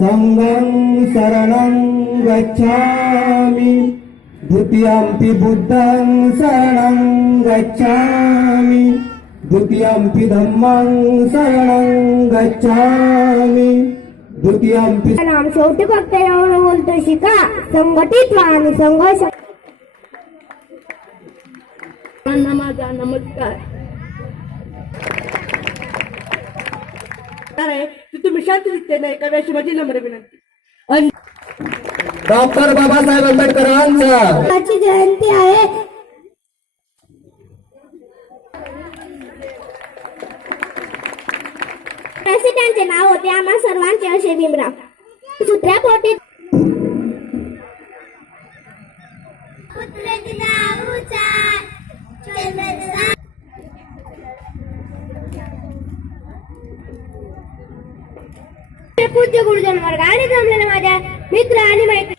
सङ्गं शरणं गच्छामि। द्वितीयम्पि बुद्धं शरणं गच्छामि। द्वितीयम्पि धम्मं शरणं गच्छामि। द्वितीयम्पि नाम शेवटी फक्त एवढं बोलतो शिका. संघटित व्हा आणि संघर्ष माझा नमस्कार. शांत दिसते नाही का अशी माझी नम्र विनंती. डॉक्टर बाबासाहेब आंबेडकरांचा. जयंती आहे. त्यांचे नाव होते आम्हा सर्वांचे असे भीमराव. दुसऱ्या पोटी पूज्य गुरुजन वर्ग आणि जमलेल्या माझ्या मित्र आणि मैत्री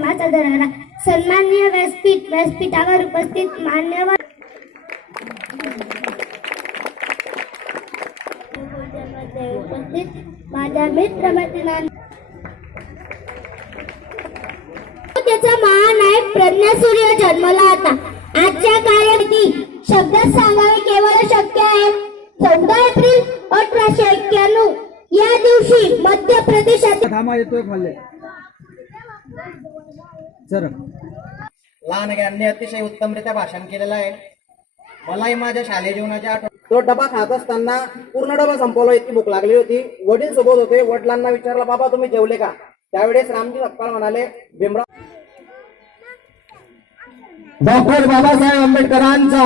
माझा सन्माननीय व्यासपीठ व्यासपीठावर उपस्थित मान्यवर. उपस्थित माझ्या मित्र मैत्रिणांना त्याचा महानायक प्रज्ञासूर्य जन्मला होता. आजच्या काळात शब्द सांगावे केवळ शक्य आहे. चौदा एप्रिल अठराशे एक्क्याण्णव या दिवशी मध्य प्रदेशात थांबा येतोय खाल्ले सर लहान ज्ञानने अतिशय उत्तमरित्या भाषण केलेलं आहे. मलाही माझ्या शालेय जीवनाच्या आठवण तो डबा खात असताना पूर्ण डबा संपवला इतकी भूक लागली होती. वडील सोबत होते. वडिलांना विचारलं बाबा तुम्ही जेवले का? त्यावेळेस रामजी सपकाळ म्हणाले भीमराव डॉक्टर बाबासाहेब आंबेडकरांचा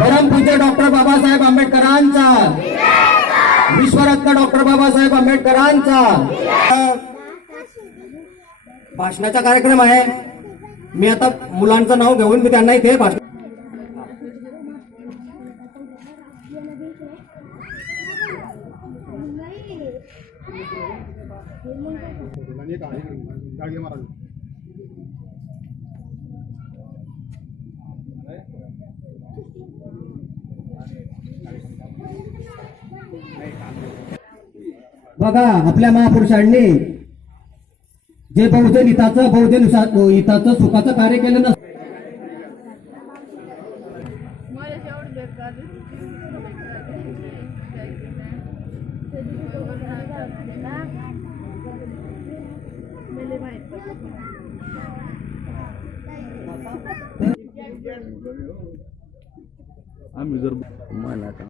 परमपूज्य डॉक्टर बाबासाहेब आंबेडकरांचा. विश्वरत्न डॉक्टर बाबासाहेब आंबेडकरांचा. भाषणाचा कार्यक्रम आहे. मी आता मुलांचं नाव घेऊन मी त्यांना इथे भाषण बघा आपल्या महापुरुषांनी जे बहुजन हिताचं बहुजन हिताचं सुखाचं कार्य केलं नस आम्ही जर